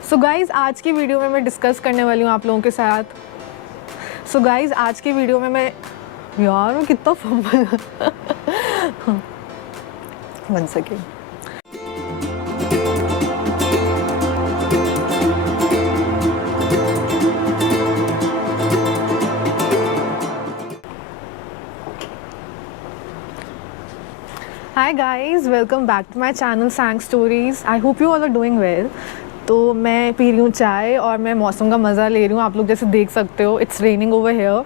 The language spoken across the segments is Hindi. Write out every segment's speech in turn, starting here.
सो गाइज़ आज की वीडियो में मैं डिस्कस करने वाली हूँ आप लोगों के साथ। सो गाइज़ आज की वीडियो में मैं यार मैं कितना fumble 1 second. Hi guys, welcome back to my channel Sang stories. I hope you all are doing well. तो मैं पी रही हूँ चाय और मैं मौसम का मज़ा ले रही हूँ। आप लोग जैसे देख सकते हो इट्स रेनिंग ओवर हेयर।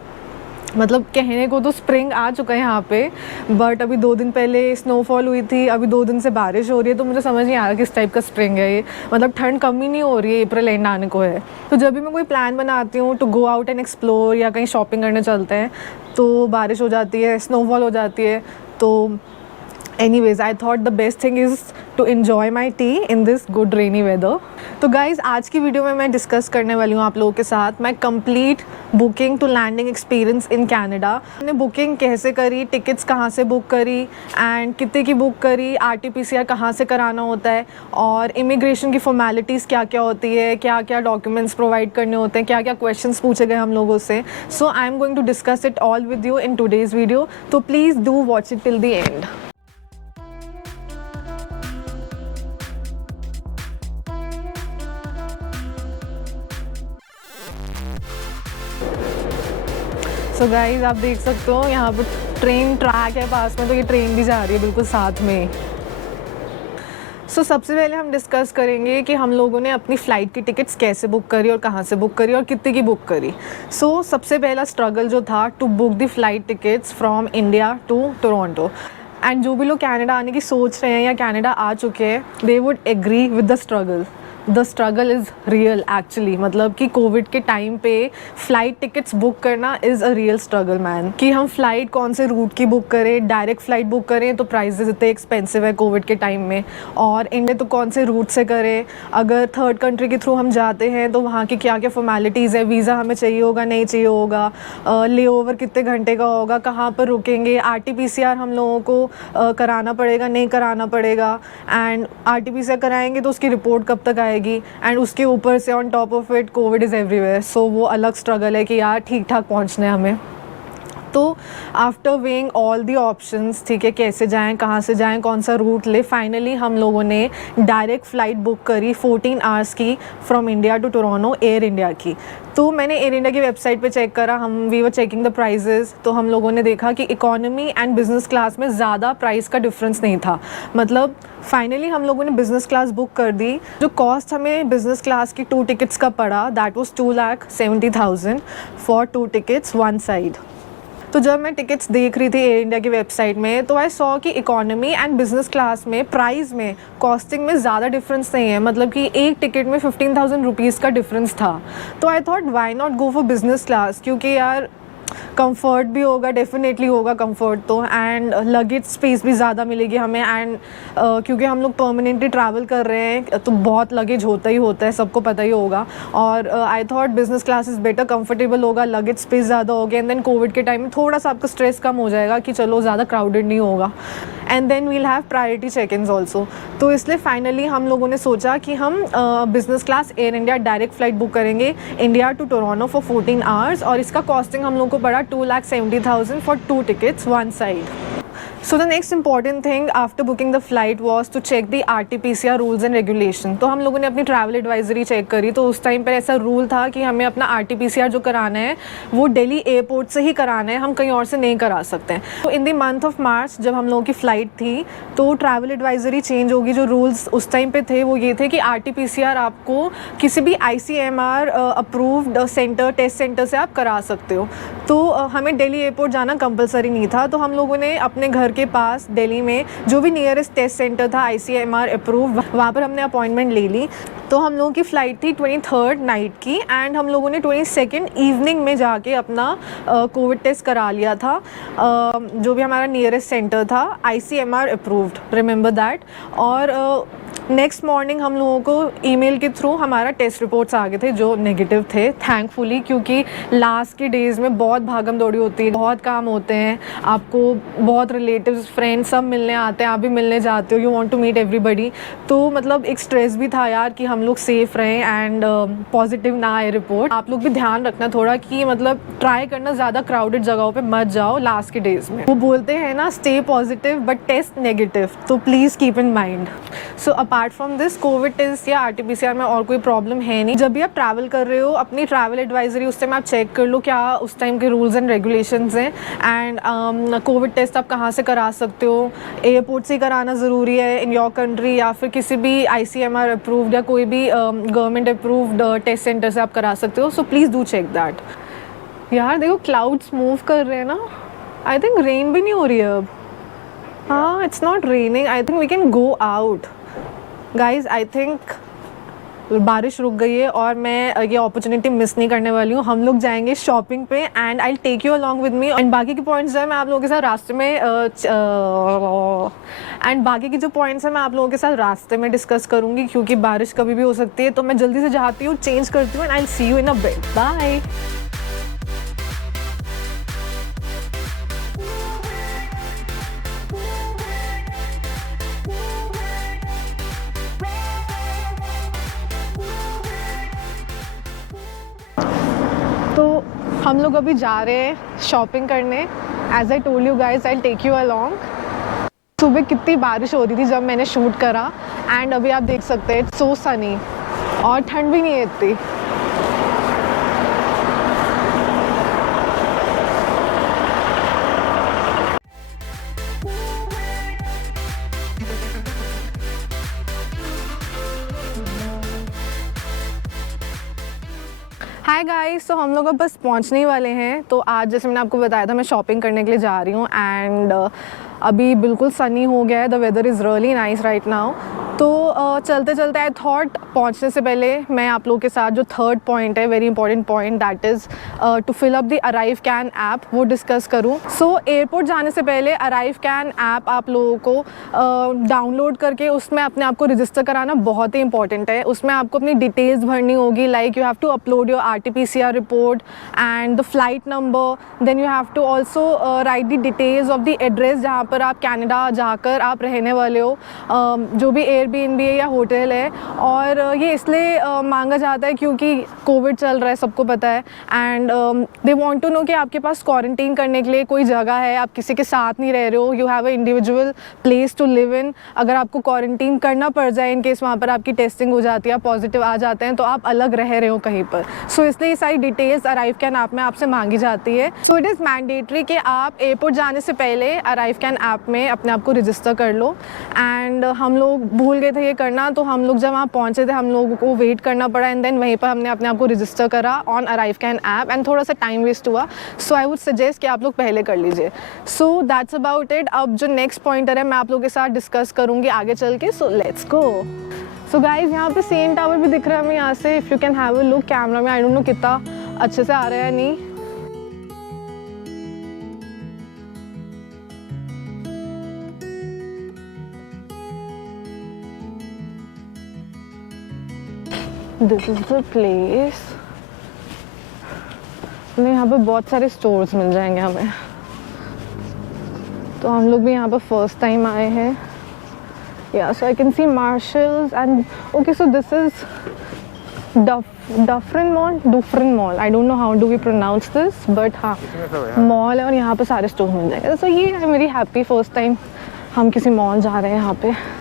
मतलब कहने को तो स्प्रिंग आ चुका है यहाँ पे, बट अभी 2 दिन पहले स्नोफॉल हुई थी, अभी 2 दिन से बारिश हो रही है, तो मुझे समझ नहीं आ रहा किस टाइप का स्प्रिंग है ये। मतलब ठंड कम ही नहीं हो रही है, अप्रैल एंड आने को है। तो जब भी मैं कोई प्लान बनाती हूँ to go out and explore या कहीं शॉपिंग करने चलते हैं तो बारिश हो जाती है, स्नोफॉल हो जाती है। तो Anyways, I thought the best thing is to enjoy my tea in this good rainy weather. तो गाइज़ आज की वीडियो में मैं डिस्कस करने वाली हूँ आप लोगों के साथ मैं complete booking to landing experience in Canada. मैंने बुकिंग कैसे करी, टिकट्स कहाँ से बुक करी एंड कितने की बुक करी, RT-PCR कहाँ से कराना होता है और इमिग्रेशन की फॉर्मेलिटीज़ क्या क्या होती है, क्या क्या डॉक्यूमेंट्स प्रोवाइड करने होते हैं, क्या क्या क्वेश्चंस पूछे गए हम लोगों से। So I am going to discuss it all with you in today's video, तो please do watch it till the end. So guys आप देख सकते हो यहाँ पर ट्रेन ट्रैक है पास में, तो ये ट्रेन भी जा रही है बिल्कुल साथ में। सबसे पहले हम डिस्कस करेंगे कि हम लोगों ने अपनी फ़्लाइट की टिकट्स कैसे बुक करी और कहाँ से बुक करी और कितने की बुक करी। सबसे पहला स्ट्रगल जो था to book the flight tickets from India to Toronto. And जो भी लोग कनाडा आने की सोच रहे हैं या कनाडा आ चुके हैं, they would agree with the struggle is real actually. मतलब कि कोविड के टाइम पे फ़्लाइट टिकट्स बुक करना is a real struggle man. कि हम फ़्लाइट कौन से रूट की बुक करें, डायरेक्ट फ़्लाइट बुक करें तो प्राइसेस इतने एक्सपेंसिव है कोविड के टाइम में, और इंडिया तो कौन से रूट से करें। अगर थर्ड कंट्री के थ्रू हम जाते हैं तो वहाँ की क्या क्या फॉर्मेलिटीज़ है, वीज़ा हमें चाहिए होगा नहीं चाहिए होगा, ले ओवर कितने घंटे का होगा, कहाँ पर रुकेंगे, RT-PCR हम लोगों को कराना पड़ेगा नहीं कराना पड़ेगा, एंड RT-PCR कराएंगे तो उसकी रिपोर्ट कब तक आएगी, एंड उसके ऊपर से on top of it Covid is everywhere. So वो अलग स्ट्रगल है कि यार ठीक ठाक पहुंचना है हमें। तो after weighing all the options, ठीक है, कैसे जाएं, कहाँ से जाएं, कौन सा रूट ले, फाइनली हम लोगों ने डायरेक्ट फ़्लाइट बुक करी 14 आवर्स की from India to Toronto, Air India की। तो मैंने एयर इंडिया की वेबसाइट पे चेक करा, we were checking the prices, तो हम लोगों ने देखा कि इकोनॉमी एंड बिज़नेस क्लास में ज़्यादा प्राइस का डिफरेंस नहीं था। मतलब फाइनली हम लोगों ने बिज़नेस क्लास बुक कर दी। जो कॉस्ट हमें बिज़नेस क्लास की 2 टिकट्स का पड़ा, that was 2,70,000 for 2 tickets 1 side. तो जब मैं टिकट्स देख रही थी एयर इंडिया की वेबसाइट में, तो आई सॉ कि इकोनॉमी एंड बिज़नेस क्लास में प्राइस में, कॉस्टिंग में ज़्यादा डिफरेंस नहीं है। मतलब कि एक टिकट में 15,000 रुपीज़ का डिफरेंस था। तो I thought why not go for business class, क्योंकि यार कंफर्ट भी होगा, डेफिनेटली होगा कंफर्ट तो, एंड लगेज स्पेस भी ज़्यादा मिलेगी हमें, एंड क्योंकि हम लोग परमानेंटली ट्रैवल कर रहे हैं तो बहुत लगेज होता ही होता है, सबको पता ही होगा। और I thought business class is better, comfortable होगा, लगेज स्पेस ज़्यादा होगी, एंड देन कोविड के टाइम में थोड़ा सा आपका स्ट्रेस कम हो जाएगा कि चलो ज़्यादा क्राउडेड नहीं होगा, and then we'll have priority check ins also. तो इसलिए फाइनली हम लोगों ने सोचा कि हम business class Air India direct flight book करेंगे India to Toronto for 14 hours, और इसका कॉस्टिंग हम लोग को पड़ा 2,70,000 for 2 tickets one side. So the next important thing after booking the flight was to check the RT-PCR rules and regulation. तो हम लोगों ने अपनी ट्रैवल एडवाइजरी चेक करी, तो उस टाइम पर ऐसा रूल था कि हमें अपना RT-PCR जो कराना है वो दिल्ली एयरपोर्ट से ही कराना है, हम कहीं और से नहीं करा सकते हैं। तो in the month of March जब हम लोगों की फ़्लाइट थी तो ट्रैवल एडवाइजरी चेंज होगी। जो रूल्स उस टाइम पे थे वो ये थे कि RT-PCR आपको किसी भी ICMR approved centre, test centre से आप करा सकते हो। तो हमें दिल्ली एयरपोर्ट जाना कंपलसरी नहीं था। तो हम लोगों ने अपने घर के पास दिल्ली में जो भी नियरेस्ट टेस्ट सेंटर था ICMR अप्रूव, वहाँ पर हमने अपॉइंटमेंट ले ली। तो हम लोगों की फ़्लाइट थी 23rd नाइट की, एंड हम लोगों ने 22nd इवनिंग में जाके अपना कोविड टेस्ट करा लिया था। जो भी हमारा नियरेस्ट सेंटर था ICMR अप्रूव्ड, रिमेंबर दैट। और नेक्स्ट मॉर्निंग हम लोगों को ईमेल के थ्रू हमारा टेस्ट रिपोर्ट्स आ गए थे जो नेगेटिव थे, थैंकफुली, क्योंकि लास्ट के डेज़ में बहुत भागम दौड़ी होती है, बहुत काम होते हैं, आपको बहुत रिलेटिव्स फ्रेंड्स सब मिलने आते हैं, आप भी मिलने जाते हो, you want to meet everybody. तो मतलब एक स्ट्रेस भी था यार कि हम लोग सेफ़ रहें एंड पॉजिटिव ना आए रिपोर्ट। आप लोग भी ध्यान रखना थोड़ा कि मतलब ट्राई करना ज़्यादा क्राउडेड जगहों पर मत जाओ लास्ट के डेज़ में। वो बोलते हैं ना, stay positive but test negative, तो please keep in mind. So apart from this Covid test या RT-PCR में और कोई प्रॉब्लम है नहीं। जब भी आप ट्रैवल कर रहे हो, अपनी ट्रैवल एडवाइजरी उस टाइम आप चेक कर लो क्या उस टाइम के रूल्स एंड रेगुलेशंस हैं, एंड कोविड टेस्ट आप कहाँ से करा सकते हो। एयरपोर्ट से कराना ज़रूरी है इन योर कंट्री, या फिर किसी भी ICMR अप्रूव्ड या कोई भी गवर्नमेंट अप्रूव्ड टेस्ट सेंटर से आप करा सकते हो। So please do check that. यार देखो क्लाउड्स मूव कर रहे हैं ना, आई थिंक रेन भी नहीं हो रही है अब। हाँ, it's not raining, I think we can go out guys. I think बारिश रुक गई है और मैं ये अपॉर्चुनिटी मिस नहीं करने वाली हूँ। हम लोग जाएंगे शॉपिंग पे and I take you along with me, and बाकी के पॉइंट्स है मैं आप लोगों के साथ रास्ते में रास्ते में डिस्कस करूँगी, क्योंकि बारिश कभी भी हो सकती है। तो मैं जल्दी से जाती हूँ, चेंज करती हूँ, and I will see you in a bit. Bye. तो हम लोग अभी जा रहे हैं शॉपिंग करने। As I told you guys, I take you along. सुबह कितनी बारिश हो रही थी जब मैंने शूट करा, एंड अभी आप देख सकते हैं इट्स सो सनी, और ठंड भी नहीं है इतनी। हाय गाइस, तो हम लोग अब बस पहुंचने ही वाले हैं। तो आज जैसे मैंने आपको बताया था मैं शॉपिंग करने के लिए जा रही हूँ, एंड अभी बिल्कुल सनी हो गया है, the weather is really nice right now. तो चलते चलते आई थॉट पहुंचने से पहले मैं आप लोगों के साथ जो थर्ड पॉइंट है, very important point, that is to fill up the ArriveCAN app, वो डिस्कस करूं। सो एयरपोर्ट जाने से पहले अराइव कैन ऐप आप लोगों को डाउनलोड करके उसमें अपने आप को रजिस्टर कराना बहुत ही इंपॉर्टेंट है। उसमें आपको अपनी डिटेल्स भरनी होगी, like you have to upload your RT-PCR report and the flight number, then you have to also write the details of the address जहाँ पर आप कनाडा जाकर आप रहने वाले हो, जो भी Airbnb है या होटल है। और ये इसलिए मांगा जाता है क्योंकि कोविड चल रहा है, सबको पता है, and they want to know कि आपके पास क्वारंटीन करने के लिए कोई जगह है, आप किसी के साथ नहीं रह रहे हो, you have a individual place to live in. अगर आपको क्वारंटीन करना पड़ जाए इन केस वहाँ पर आपकी टेस्टिंग हो जाती है, पॉजिटिव आ जाते हैं, तो आप अलग रह रहे हो कहीं पर। सो इसलिए ये सारी डिटेल्स अराइव कैन ऐप में आपसे मांगी जाती है। तो इट इज़ मैंडेटरी कि आप एयरपोर्ट जाने से पहले अराइव कैन ऐप में अपने आप को रजिस्टर कर लो। एंड हम लोग भूल गए थे ये करना, तो हम लोग जब वहाँ पहुँचे थे हम लोगों को वेट करना पड़ा, एंड देन वहीं पर हमने अपने आप को रजिस्टर करा on arrive can app, and थोड़ा सा टाइम वेस्ट हुआ। सो आई वुड सजेस्ट कि आप लोग पहले कर लीजिए। So that's about it. अब जो नेक्स्ट पॉइंटर है मैं आप लोगों के साथ डिस्कस करूँगी आगे चल के। So let's go. So guys, यहाँ पे CN टावर भी दिख रहा है हमें यहाँ से, if you can have a look camera में। आई डोंट नो कितना अच्छे से आ रहा है या नहीं। This is the place. यहाँ पे बहुत सारे स्टोर्स मिल जाएंगे हमें। तो हम लोग भी यहाँ पर फर्स्ट टाइम आए हैं। Yeah, so I can see Marshalls and okay, so this is Dufferin Mall. I don't know how do we pronounce this, but हाँ मॉल है और यहाँ पे सारे स्टोर मिल जाएंगे। So ये I am very happy, first time हम किसी मॉल जा रहे हैं यहाँ पे।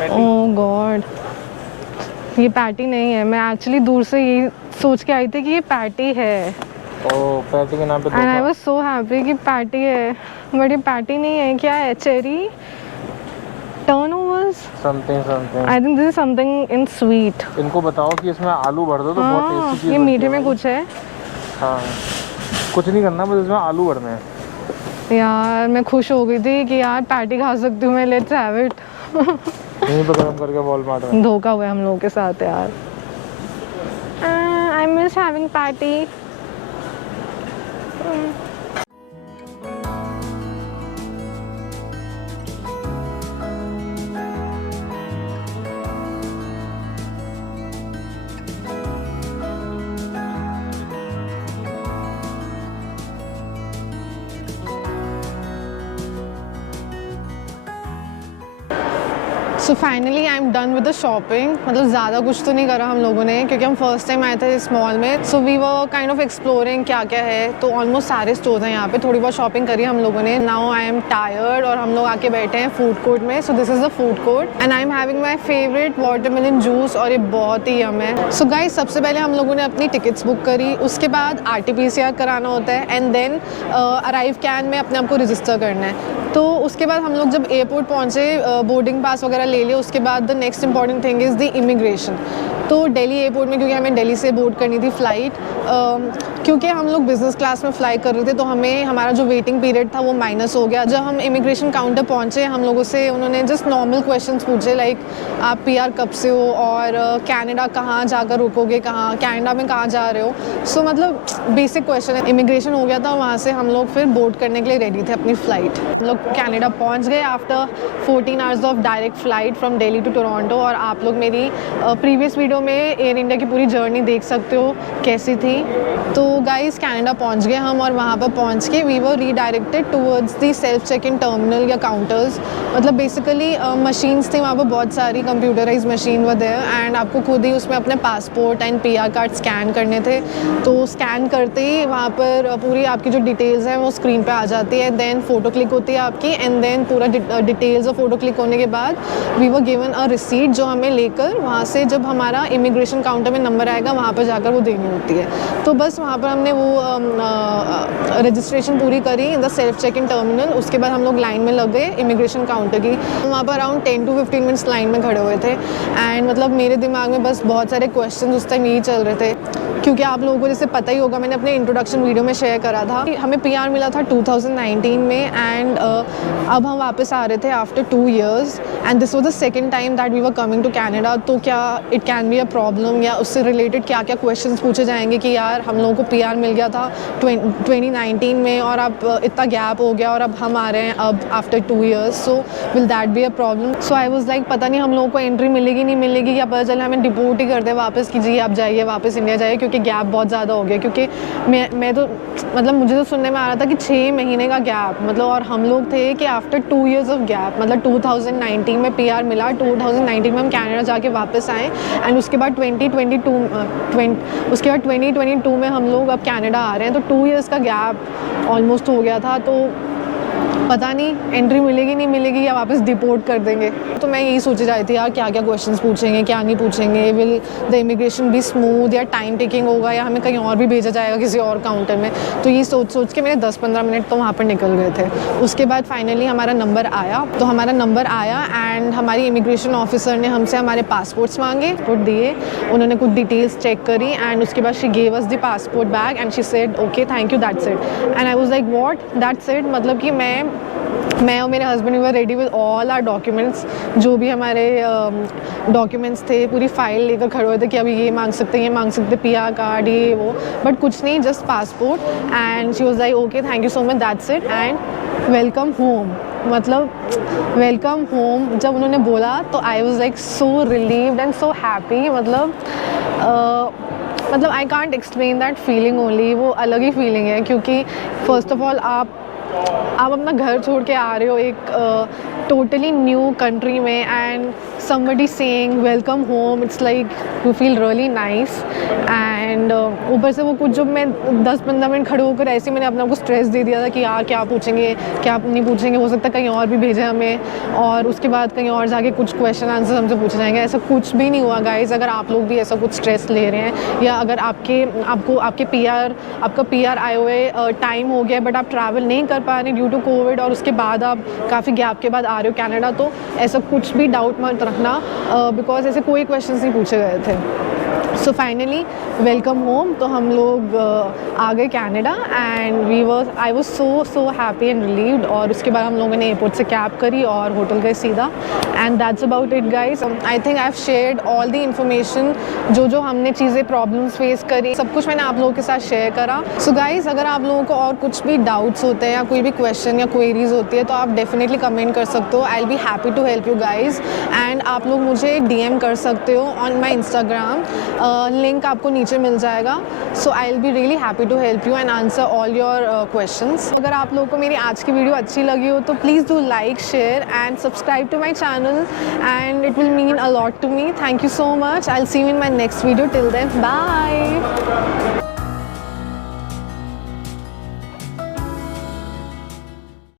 ओह गॉड, ये पैटी नहीं है। मैं एक्चुअली दूर से ये सोच के आई थी कि ये पैटी है। ओह, पैटी के नाम पे and I was so happy कि पैटी है, बट ये पैटी नहीं है। क्या है? Cherry turnovers something. I think this is something in sweet. इनको बताओ कि इसमें आलू भर दो तो बहुत टेस्टी चीज़ ये बनती मीठे है में भाई। कुछ है हाँ, कुछ नहीं करना, बस इसमें आलू भरने हैं। यार। मैं खुश हो गई थी कि यार पैटी खा सकती हूँ मैं, लेट्स हैव इट। यहीं पे गरम करके वॉलमार्ट में। धोखा हुआ हम लोगों के साथ यार। I miss having patty. So finally I am done with the shopping. मतलब ज़्यादा कुछ तो नहीं करा हम लोगों ने, क्योंकि हम फर्स्ट टाइम आए थे इस मॉल में। So we were kind of exploring क्या क्या है। तो ऑलमोस्ट सारे स्टोर्स हैं यहाँ पे। थोड़ी बहुत शॉपिंग करी हम लोगों ने। नाउ आई एम टायर्ड और हम लोग आके बैठे हैं फूड कोर्ट में। So this is the food court and I am having my favourite watermelon juice, और ये बहुत ही यम है। सो गाइस, सबसे पहले हम लोगों ने अपनी टिकट्स बुक करी। उसके बाद RT-PCR कराना होता है एंड देन अराइव कैन में अपने आप को रजिस्टर करना है। तो उसके बाद हम लोग जब एयरपोर्ट पहुँचे, बोर्डिंग पास वगैरह ले लिया। उसके बाद the next important thing is the immigration. तो दिल्ली एयरपोर्ट में, क्योंकि हमें दिल्ली से बोर्ड करनी थी फ़्लाइट, क्योंकि हम लोग बिज़नेस क्लास में फ़्लाई कर रहे थे, तो हमें हमारा जो वेटिंग पीरियड था वो माइनस हो गया। जब हम इमिग्रेशन काउंटर पहुँचे, हम लोगों से उन्होंने जस्ट नॉर्मल क्वेश्चंस पूछे, लाइक आप PR कब से हो, और कनाडा कहाँ जाकर रुकोगे, कहाँ कनाडा में कहाँ जा रहे हो। सो मतलब बेसिक क्वेश्चन है। इमिग्रेशन हो गया था, वहाँ से हम लोग फिर बोर्ड करने के लिए रेडी थे अपनी फ़्लाइट। हम लोग कनाडा पहुँच गए after 14 hours of direct flight from Delhi to Toronto. और आप लोग मेरी प्रीवियस वीडियो में एयर इंडिया की पूरी जर्नी देख सकते हो कैसी थी। तो गाइस, कनाडा पहुंच गए हम, और वहाँ पर पहुंच के we were redirected towards the self check in terminal या काउंटर्स। मतलब बेसिकली मशीन्स थी वहाँ पर, बहुत सारी computerise machine were there, and आपको खुद ही उसमें अपने passport and PR card scan करने थे। तो स्कैन करते ही वहाँ पर पूरी आपकी जो डिटेल्स हैं वो स्क्रीन पर आ जाती है। देन फ़ोटो क्लिक होती है आपकी, एंड देन पूरा डिटेल्स और फ़ोटो क्लिक होने के बाद we were given a receipt, जो हमें लेकर वहाँ से जब हमारा इमिग्रेशन काउंटर में नंबर आएगा वहाँ पर जाकर वो देनी होती है। तो बस वहाँ पर हमने वो रजिस्ट्रेशन पूरी करी in the self check in terminal. उसके बाद हम लोग लाइन में लग गए इमिग्रेशन काउंटर की। वहाँ पर अराउंड 10 to 15 मिनट्स लाइन में खड़े हुए थे। एंड मतलब मेरे दिमाग में बस बहुत सारे क्वेश्चन उस टाइम यही चल रहे थे, क्योंकि आप लोगों को जैसे पता ही होगा, मैंने अपने इंट्रोडक्शन वीडियो में शेयर करा था कि हमें PR मिला था 2019 में, एंड अब हम वापस आ रहे थे after 2 years, and this was the second time that we were coming to Canada. तो क्या it can be a problem, या उससे रिलेटेड क्या क्या क्वेश्चंस पूछे जाएंगे कि यार हम लोगों को PR मिल गया था 2019 में, और अब इतना गैप हो गया और अब हम आ रहे हैं अब after 2 years, so will that B a problem. So I was like, पता नहीं हम लोगों को एंट्री मिलेगी नहीं मिलेगी, या पता चले हमें डिपोर्ट ही कर दे वापस कि जी आप जाइए वापस इंडिया जाइए, क्योंकि गैप बहुत ज़्यादा हो गया। क्योंकि मैं तो मतलब मुझे तो सुनने में आ रहा था कि 6 महीने का गैप, मतलब, और हम लोग थे कि आफ्टर 2 years ऑफ गैप, मतलब 2019 में PR मिला, 2019 में हम कनाडा जाके वापस आए, एंड उसके बाद 2022 में हम लोग अब कनाडा आ रहे हैं। तो 2 years का गैप ऑलमोस्ट हो गया था। तो पता नहीं एंट्री मिलेगी नहीं मिलेगी, या वापस डिपोर्ट कर देंगे। तो मैं यही सोच रही थी यार, क्या क्या क्वेश्चंस पूछेंगे, क्या नहीं पूछेंगे, will the immigration be smooth, या टाइम टेकिंग होगा, या हमें कहीं और भी भेजा जाएगा किसी और काउंटर में। तो ये सोच के मेरे 10-15 मिनट तो वहाँ पर निकल गए थे। उसके बाद फाइनली हमारा नंबर आया। तो हमारा नंबर आया एंड हमारी इमिग्रेशन ऑफिसर ने हमसे हमारे पासपोर्ट्स मांगे, पासपोर्ट दिए, उन्होंने कुछ डिटेल्स चेक करी, एंड उसके बाद she gave us the passport bag and she said okay thank you, that's it. And I was like what that's it, मतलब कि मैं और मेरे husband we were ready with all our documents, जो भी हमारे डॉक्यूमेंट्स थे, पूरी फाइल लेकर खड़े हुए थे कि अभी ये मांग सकते हैं, ये मांग सकते, PR कार्ड, ये वो, बट कुछ नहीं, just passport. And she was like okay thank you so much, that's it, and welcome home. मतलब वेलकम होम जब उन्होंने बोला तो I was like so relieved and so happy. मतलब I can't explain that feeling only, वो अलग ही फीलिंग है। क्योंकि फर्स्ट ऑफ ऑल आप अपना घर छोड़ के आ रहे हो, एक totally new country में and somebody saying welcome home, it's like you feel really nice and ऊपर से वो कुछ जो मैं 10-15 मिनट खड़े होकर ऐसे मैंने अपने आप को स्ट्रेस दे दिया था कि यार क्या पूछेंगे क्या नहीं पूछेंगे, हो सकता है कहीं और भी भेजें हमें और उसके बाद कहीं और जाके कुछ क्वेश्चन आंसर हमसे पूछे जाएंगे। ऐसा कुछ भी नहीं हुआ गाइज। अगर आप लोग भी ऐसा कुछ स्ट्रेस ले रहे हैं या अगर आपका PR आए हुए टाइम हो गया बट आप ट्रैवल नहीं कर पा रहे ड्यू टू कोविड और उसके बाद आप काफ़ी गैप के बाद आ रहे हो कनाडा, तो ऐसा कुछ भी डाउट मत रखना बिकॉज ऐसे कोई क्वेश्चंस नहीं पूछे गए थे। So finally welcome home. तो हम लोग आ गए Canada and I was so happy and relieved. और उसके बाद हम लोगों ने एयरपोर्ट से कैब करी और होटल गए सीधा and that's about it guys. I think I have shared all the information जो हमने चीज़ें प्रॉब्लम्स फेस करी, सब कुछ मैंने आप लोगों के साथ शेयर करा। सो गाइज अगर आप लोगों को और कुछ भी डाउट्स होते हैं या कोई भी क्वेश्चन या क्वेरीज होती है तो आप डेफिनेटली कमेंट कर सकते हो। I will be happy to help you guys and आप लोग मुझे DM कर सकते हो ऑन माई इंस्टाग्राम, लिंक आपको नीचे मिल जाएगा। So I will be really happy to help you and answer all your questions. अगर आप लोगों को मेरी आज की वीडियो अच्छी लगी हो तो please do like share and subscribe to my channel and it will mean a lot to me. Thank you so much. I will see you in my next video. Till then bye.